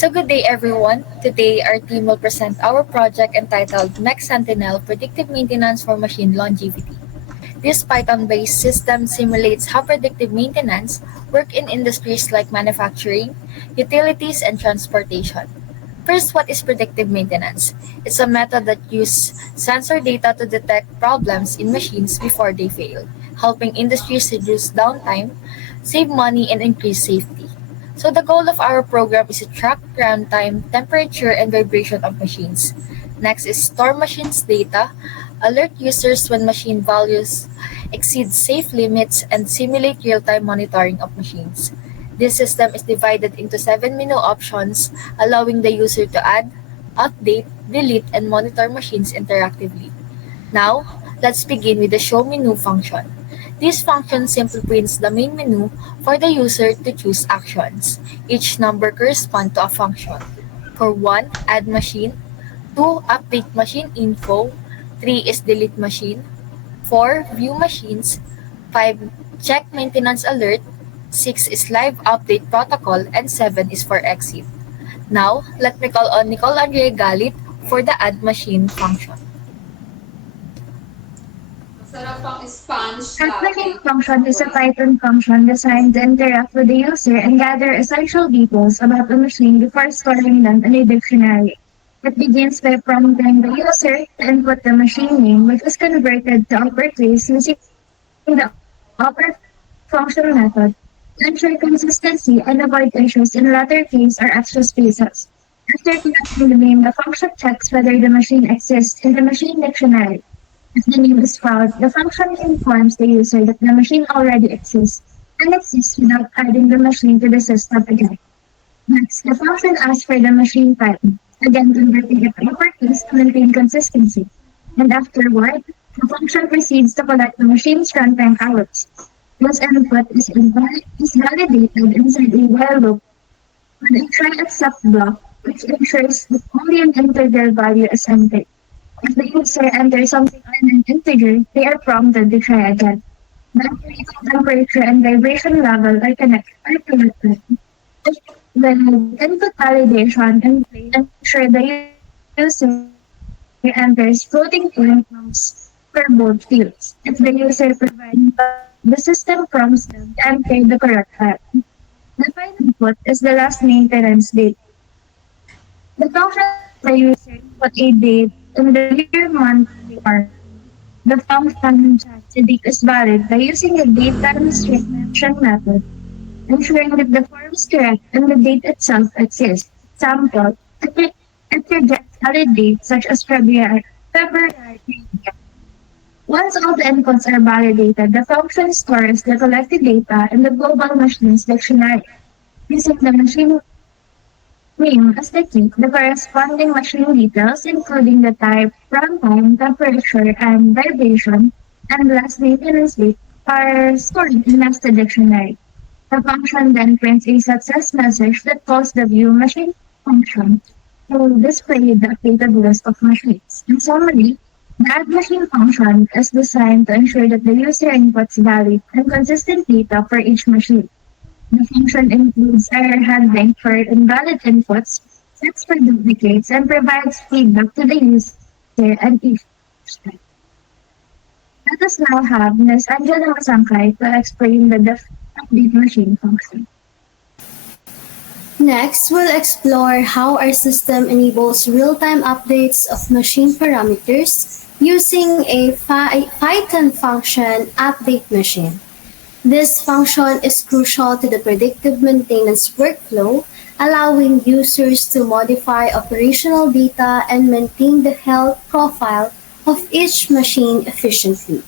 So good day everyone. Today our team will present our project entitled Next Sentinel Predictive Maintenance for Machine Longevity. This Python-based system simulates how predictive maintenance work in industries like manufacturing, utilities, and transportation. First, what is predictive maintenance? It's a method that uses sensor data to detect problems in machines before they fail, helping industries reduce downtime, save money, and increase safety. So the goal of our program is to track runtime, temperature, and vibration of machines. Next is store machines data, alert users when machine values exceed safe limits, and simulate real-time monitoring of machines. This system is divided into 7 menu options, allowing the user to add, update, delete, and monitor machines interactively. Now, let's begin with the Show Menu function. This function simply prints the main menu for the user to choose actions. Each number corresponds to a function. For 1, add machine. 2, update machine info. 3 is delete machine. 4, view machines. 5, check maintenance alert. 6 is live update protocol. And 7 is for exit. Now, let me call on Nicole Andre Galit for the add machine function. Calculating function is a Python function designed to interact with the user and gather essential details about the machine before storing them in a dictionary. It begins by prompting the user to input the machine name, which is converted to uppercase using the upper function method to ensure consistency and avoid issues in letter keys or extra spaces. After collecting the name, the function checks whether the machine exists in the machine dictionary. If the name is found, the function informs the user that the machine already exists and exists without adding the machine to the system again. Next, the function asks for the machine type, again converting it to uppercase to maintain consistency. And afterward, the function proceeds to collect the machine's runtime hours. This input is validated inside a while loop with a try except block, which ensures that only an integer value is entered. If the user enters something in an integer, they are prompted to try again. The temperature and vibration level are connected. The input validation in place ensure the user enters floating point terms for both fields. If the user provides the system prompts them to enter the correct value. The final input is the last maintenance date. The function asks the user input a date in the year, month, or the function checks the date is valid by using the date times retention method, ensuring that the form is correct and the date itself exists. Example, it rejects valid dates such as February. Once all the inputs are validated, the function stores the collected data in the global machines dictionary. Using the machine name as the key, the corresponding machine details, including the type, runtime, temperature, and vibration, and last maintenance date, are stored in nested dictionary. The function then prints a success message that calls the view machine function to display the updated list of machines. In summary, the add machine function is designed to ensure that the user inputs valid and consistent data for each machine. The function includes error handling for invalid inputs, checks for duplicates, and provides feedback to the user and each step. Let us now have Ms. Angela Masangkay to explain the update machine function. Next, we'll explore how our system enables real-time updates of machine parameters using a Python function update machine. This function is crucial to the predictive maintenance workflow, allowing users to modify operational data and maintain the health profile of each machine efficiently.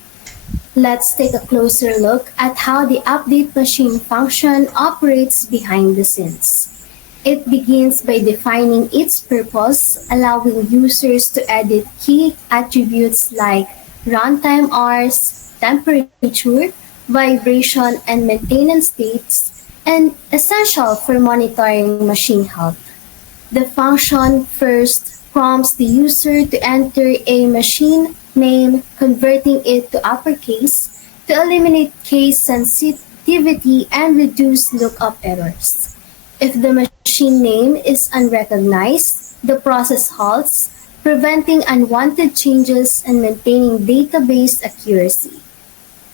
Let's take a closer look at how the update machine function operates behind the scenes. It begins by defining its purpose, allowing users to edit key attributes like runtime hours, temperature, vibration, and maintenance dates, and essential for monitoring machine health. The function first prompts the user to enter a machine name, converting it to uppercase to eliminate case sensitivity and reduce lookup errors. If the machine name is unrecognized, the process halts, preventing unwanted changes and maintaining database accuracy.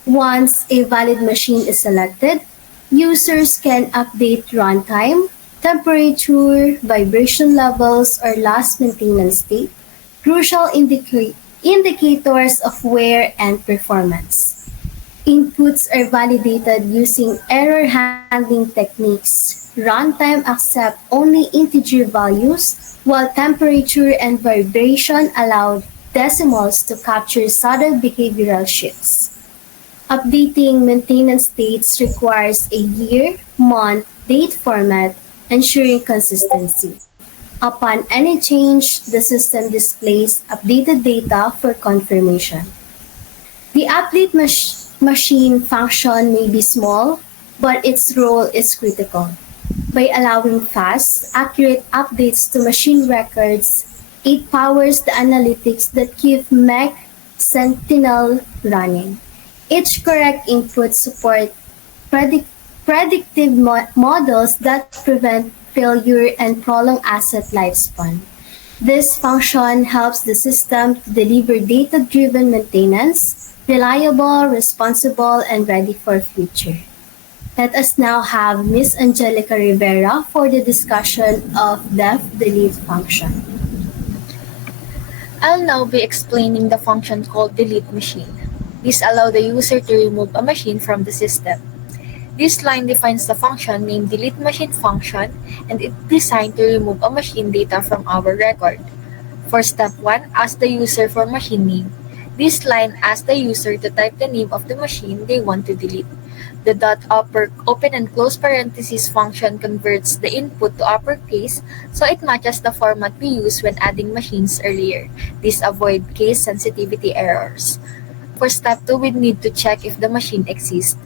Once a valid machine is selected, users can update runtime, temperature, vibration levels, or last maintenance state, crucial indicators of wear and performance. Inputs are validated using error handling techniques. Runtime accept only integer values, while temperature and vibration allow decimals to capture subtle behavioral shifts. Updating maintenance dates requires a year, month, date format, ensuring consistency. Upon any change, the system displays updated data for confirmation. The machine function may be small, but its role is critical. By allowing fast, accurate updates to machine records, it powers the analytics that keep Mech Sentinel running. Each correct input supports predict- predictive models that prevent failure and prolong asset lifespan. This function helps the system to deliver data-driven maintenance, reliable, responsible, and ready for future. Let us now have Miss Angelica Rivera for the discussion of def delete function. I'll now be explaining the function called delete machine. This allows the user to remove a machine from the system. This line defines the function named delete machine function, and it's designed to remove a machine data from our record. For step 1, ask the user for machine name. This line asks the user to type the name of the machine they want to delete. The open and close parenthesis function converts the input to uppercase, so it matches the format we used when adding machines earlier. This avoids case sensitivity errors. For step 2, we need to check if the machine exists.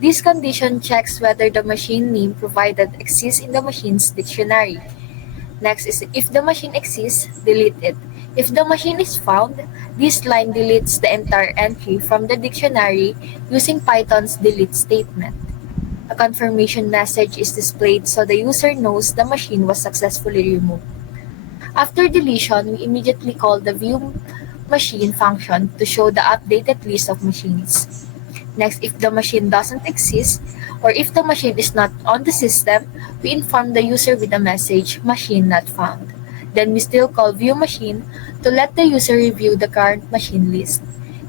This condition checks whether the machine name provided exists in the machine's dictionary. Next is if the machine exists, delete it. If the machine is found, this line deletes the entire entry from the dictionary using Python's delete statement. A confirmation message is displayed so the user knows the machine was successfully removed. After deletion, we immediately call the viewMachine function to show the updated list of machines. Next, if the machine doesn't exist, or if the machine is not on the system, we inform the user with a message, machine not found. Then we still call viewMachine to let the user review the current machine list.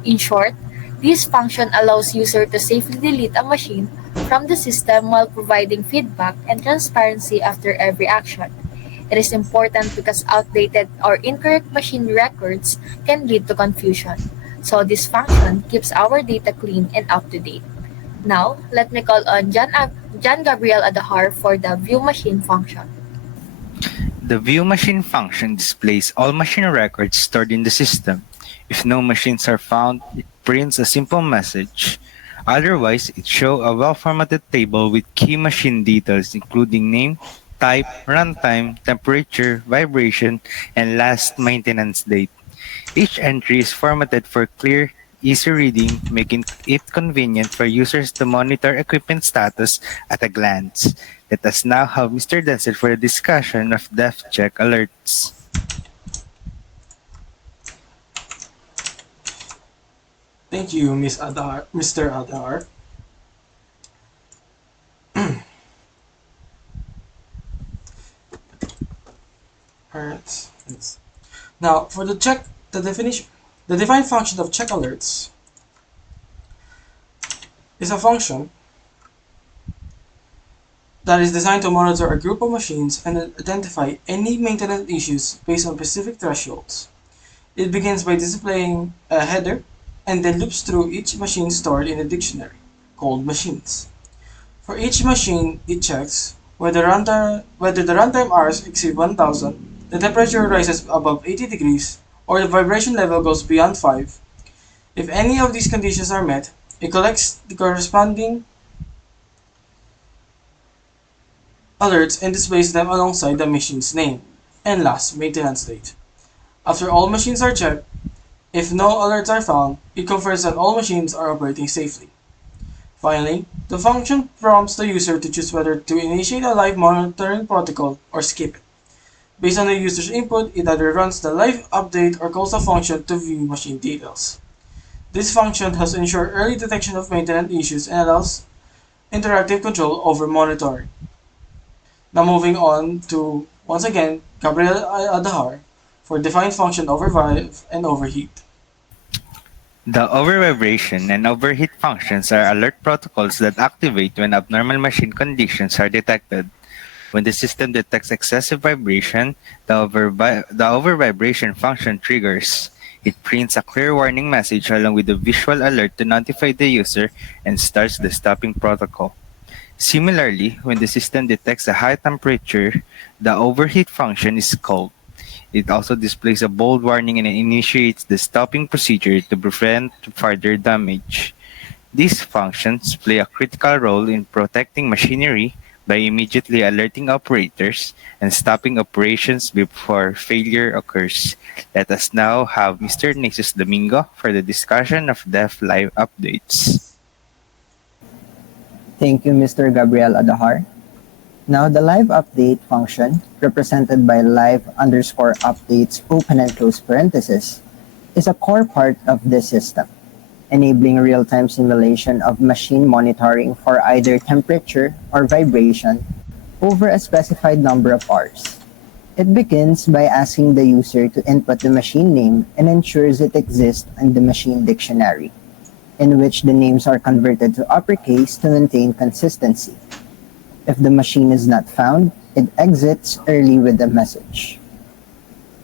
In short, this function allows user to safely delete a machine from the system while providing feedback and transparency after every action. It is important because outdated or incorrect machine records can lead to confusion. So this function keeps our data clean and up to date. Now, let me call on John Gabriel Adahar for the viewMachine function. The viewMachine function displays all machine records stored in the system. If no machines are found, it prints a simple message. Otherwise, it shows a well-formatted table with key machine details including name, type, runtime, temperature, vibration, and last maintenance date. Each entry is formatted for clear, easy reading, making it convenient for users to monitor equipment status at a glance. Let us now have Mr. Denzel for a discussion of def check alerts. Thank you, Miss Adar, Mr. Adar. Alright. Now, for the definition, the defined function of check alerts is a function that is designed to monitor a group of machines and identify any maintenance issues based on specific thresholds. It begins by displaying a header and then loops through each machine stored in a dictionary, called machines. For each machine, it checks whether the runtime hours exceed 1000, the temperature rises above 80 degrees, or the vibration level goes beyond 5. If any of these conditions are met, it collects the corresponding alerts and displays them alongside the machine's name and last maintenance date. After all machines are checked, if no alerts are found, it confirms that all machines are operating safely. Finally, the function prompts the user to choose whether to initiate a live monitoring protocol or skip it. Based on the user's input, it either runs the live update or calls a function to view machine details. This function helps ensure early detection of maintenance issues and allows interactive control over monitoring. Now moving on to, once again, Gabriel Adahar for defined function overvive and overheat. The overvibration and overheat functions are alert protocols that activate when abnormal machine conditions are detected. When the system detects excessive vibration, the overvibration function triggers. It prints a clear warning message along with a visual alert to notify the user and starts the stopping protocol. Similarly, when the system detects a high temperature, the overheat function is called. It also displays a bold warning and initiates the stopping procedure to prevent further damage. These functions play a critical role in protecting machinery by immediately alerting operators and stopping operations before failure occurs. Let us now have Mr. Nixus Domingo for the discussion of DEF Live updates. Thank you, Mr. Gabriel Adahar. Now, the live update function, represented by live underscore updates open and close parentheses, is a core part of this system, enabling real-time simulation of machine monitoring for either temperature or vibration over a specified number of hours. It begins by asking the user to input the machine name and ensures it exists in the machine dictionary, in which the names are converted to uppercase to maintain consistency. If the machine is not found, it exits early with the message.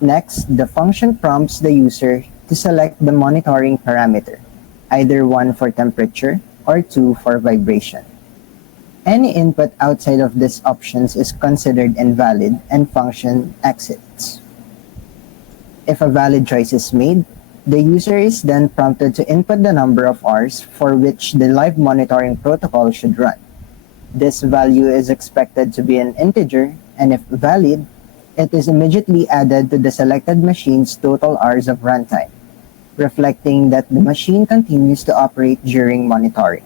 Next, the function prompts the user to select the monitoring parameter, either 1 for temperature or 2 for vibration. Any input outside of these options is considered invalid and function exits. If a valid choice is made, the user is then prompted to input the number of hours for which the live monitoring protocol should run. This value is expected to be an integer, and if valid, it is immediately added to the selected machine's total hours of runtime, reflecting that the machine continues to operate during monitoring.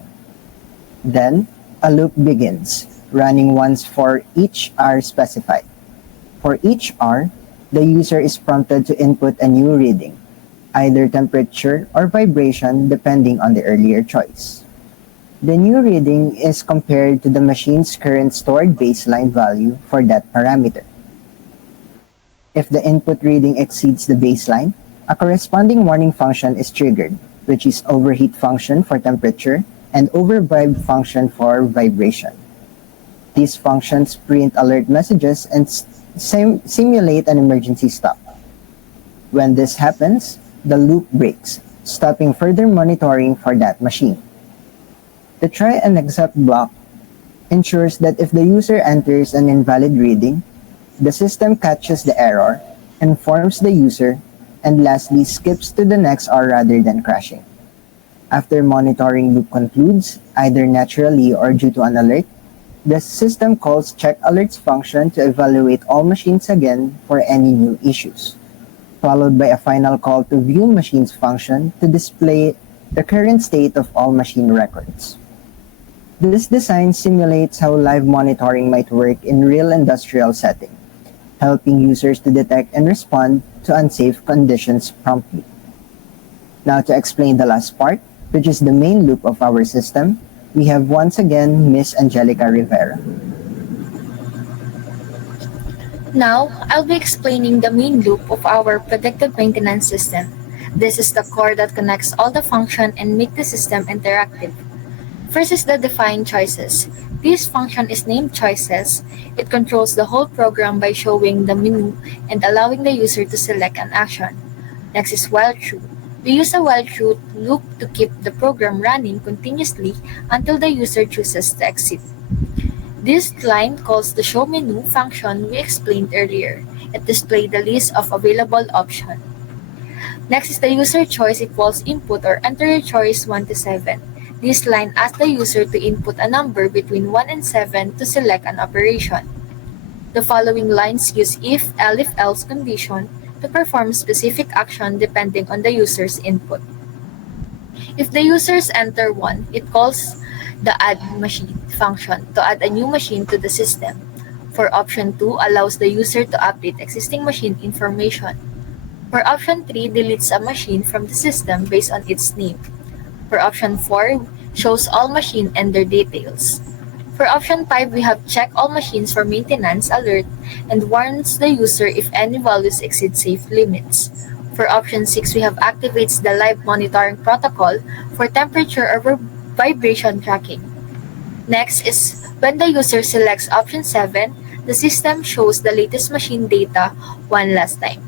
Then, a loop begins, running once for each hour specified. For each hour, the user is prompted to input a new reading, either temperature or vibration depending on the earlier choice. The new reading is compared to the machine's current stored baseline value for that parameter. If the input reading exceeds the baseline, a corresponding warning function is triggered, which is overheat function for temperature and overvibe function for vibration. These functions print alert messages and simulate an emergency stop. When this happens, the loop breaks, stopping further monitoring for that machine. The try and accept block ensures that if the user enters an invalid reading, the system catches the error, informs the user, and lastly skips to the next hour rather than crashing. After monitoring loop concludes, either naturally or due to an alert, the system calls check alerts function to evaluate all machines again for any new issues, followed by a final call to view machines function to display the current state of all machine records. This design simulates how live monitoring might work in real industrial setting, helping users to detect and respond to unsafe conditions promptly. Now to explain the last part, which is the main loop of our system, we have once again Miss Angelica Rivera. Now, I'll be explaining the main loop of our predictive maintenance system. This is the core that connects all the function and make the system interactive. First is the define choices. This function is named choices. It controls the whole program by showing the menu and allowing the user to select an action. Next is while true. We use a while true loop to keep the program running continuously until the user chooses to exit. This line calls the show menu function we explained earlier. It displays the list of available options. Next is the user choice equals input or enter your choice 1 to 7. This line asks the user to input a number between 1 and 7 to select an operation. The following lines use if-else condition to perform specific action depending on the user's input. If the users enter 1, it calls the add machine function to add a new machine to the system. For option 2 allows the user to update existing machine information. For option 3 deletes a machine from the system based on its name. For option 4 shows all machine and their details. For option 5 we have check all machines for maintenance alert and warns the user if any values exceed safe limits. For option 6 we have activates the live monitoring protocol for temperature or vibration tracking. Next is when the user selects option 7, the system shows the latest machine data one last time,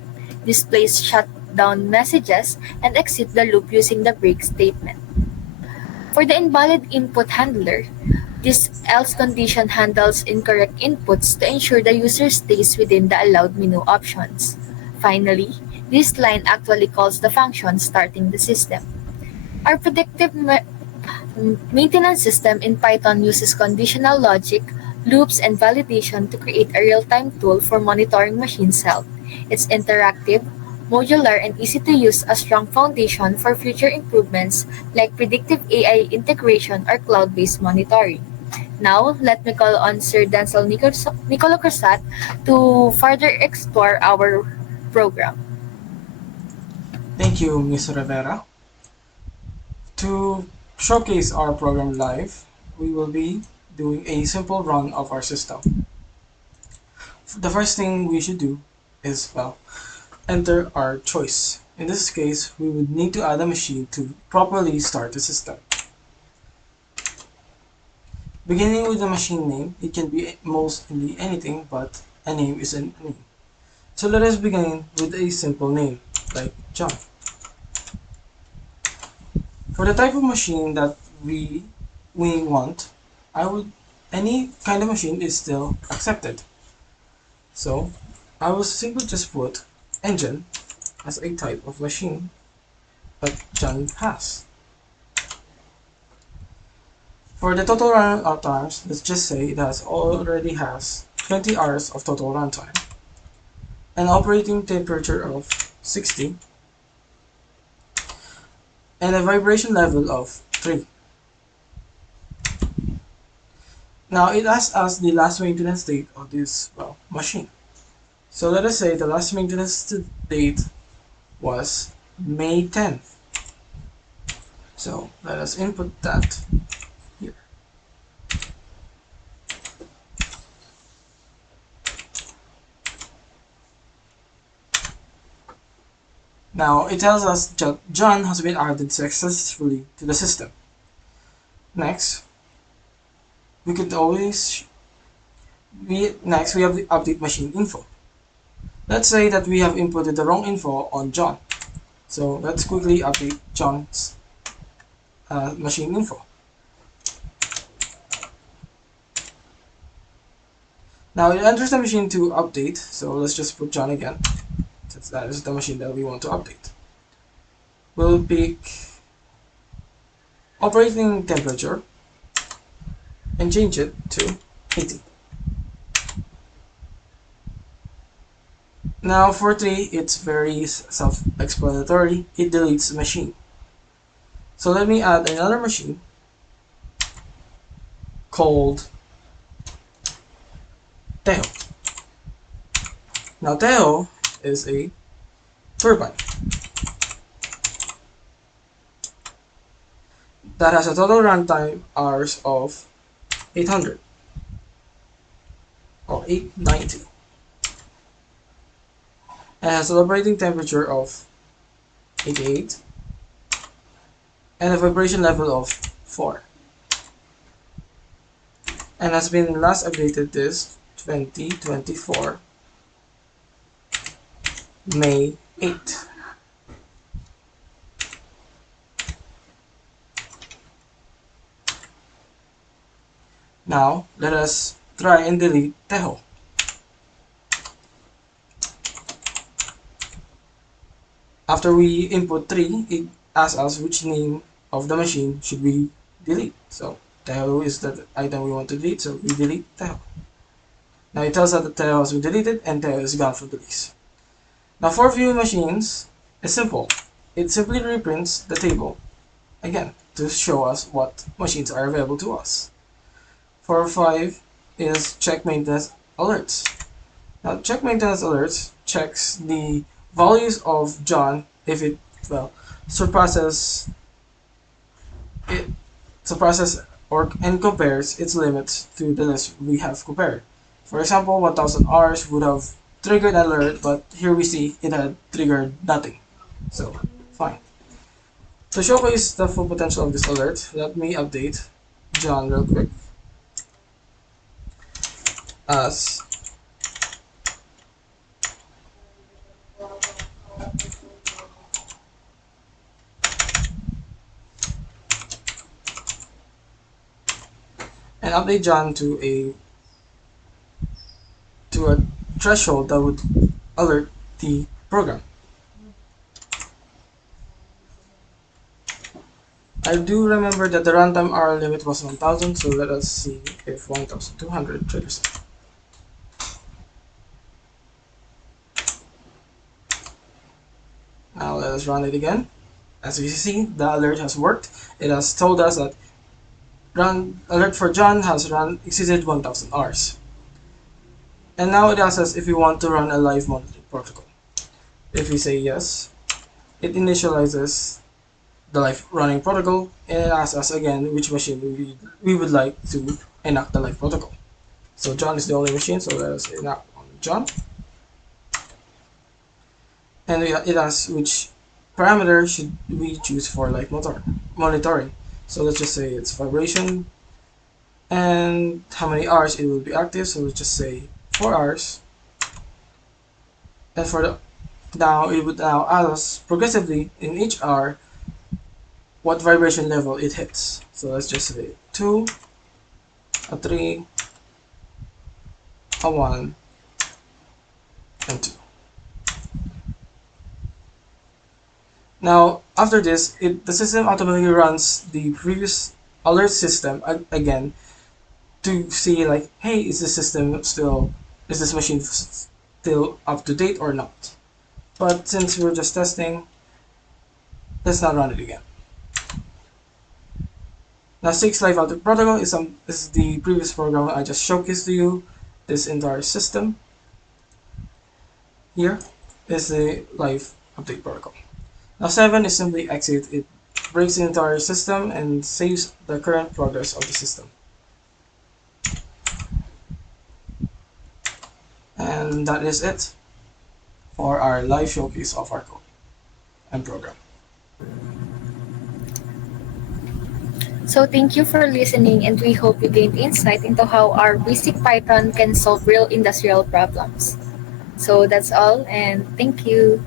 displays shutdown messages, and exit the loop using the break statement. For the invalid input handler, this else condition handles incorrect inputs to ensure the user stays within the allowed menu options. Finally, this line actually calls the function starting the system. Our predictive maintenance system in Python uses conditional logic, loops, and validation to create a real-time tool for monitoring machine health. It's interactive, modular, and easy to use, a strong foundation for future improvements like predictive AI integration or cloud-based monitoring. Now, let me call on Sir Denzel Nicolo Crosat to further explore our program. Thank you, Ms. Rivera. To showcase our program live, we will be doing a simple run of our system. The first thing we should do is, well, enter our choice. In this case, we would need to add a machine to properly start the system. Beginning with the machine name, it can be mostly anything, but a name is a name. So let us begin with a simple name, like John. For the type of machine that we want, any kind of machine is still accepted. So I will simply just put engine as a type of machine that John has. For the total run times, let's just say it already has 20 hours of total runtime, an operating temperature of 60, and a vibration level of 3. Now it asks us the last maintenance date of this machine. So let us say the last maintenance date was May 10th. So let us input that here. Now it tells us John has been added successfully to the system. Next, we have the update machine info. Let's say that we have inputted the wrong info on John. So let's quickly update John's machine info. Now it enters the machine to update, so let's just put John again, since that is the machine that we want to update. We'll pick operating temperature and change it to 80. Now for 3, it's very self-explanatory. It deletes the machine. So let me add another machine called Teo. Now Teo is a turbine that has a total runtime hours of 800 or 890 and has an operating temperature of 88 and a vibration level of 4 and has been last updated this 2024 May 8. Now let us try and delete Tejo. After we input 3, it asks us which name of the machine should we delete. So Tejo is the item we want to delete, so we delete Tejo. Now it tells us that Tejo has been deleted and Tejo is gone from the list. Now for view machines, it's simple. It simply reprints the table again. to show us what machines are available to us. 4.5 is check maintenance alerts. Now, check maintenance alerts checks the values of John if it well surpasses it surpasses or and compares its limits to the list we have compared. For example, 1000 hours would have triggered an alert, but here we see it had triggered nothing. So, fine. To showcase the full potential of this alert, let me update John real quick as and update John to a threshold that would alert the program. I do remember that the runtime hour limit was 1000, so let us see if 1200 triggers it. Now let us run it again. As you see, the alert has worked. It has told us that run alert for John has run exceeded 1000 hours. And now it asks us if we want to run a live monitoring protocol. If we say yes, it initializes the live running protocol and it asks us again which machine we would like to enact the live protocol. So John is the only machine, so let us enact on John. And it asks which parameter should we choose for live monitoring. So let's just say it's vibration and how many hours it will be active. So let's just say 4 hours. And for the now it would now ask us progressively in each hour what vibration level it hits. So let's just say 2, a 3, a 1, and 2. Now, after this, the system automatically runs the previous alert system again to see like, hey, is this machine still up to date or not? But since we're just testing, let's not run it again. Now, 6 live output protocol is the previous program I just showcased to you. This entire system here is the live update protocol. Now 7 is simply exit. It breaks the entire system and saves the current progress of the system. And that is it for our live showcase of our code and program. So thank you for listening, and we hope you gained insight into how our basic Python can solve real industrial problems. So that's all, and thank you.